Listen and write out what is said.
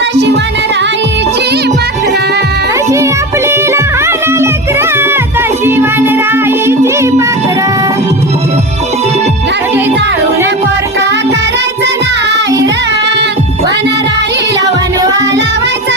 तशी वनराईची पाखरं, अशी आपली लहान लेकरं, तशी वनराईची पाखरं. घरटे जाळून पोरका करायचं नाही र, वनराईला वनवा लावायचा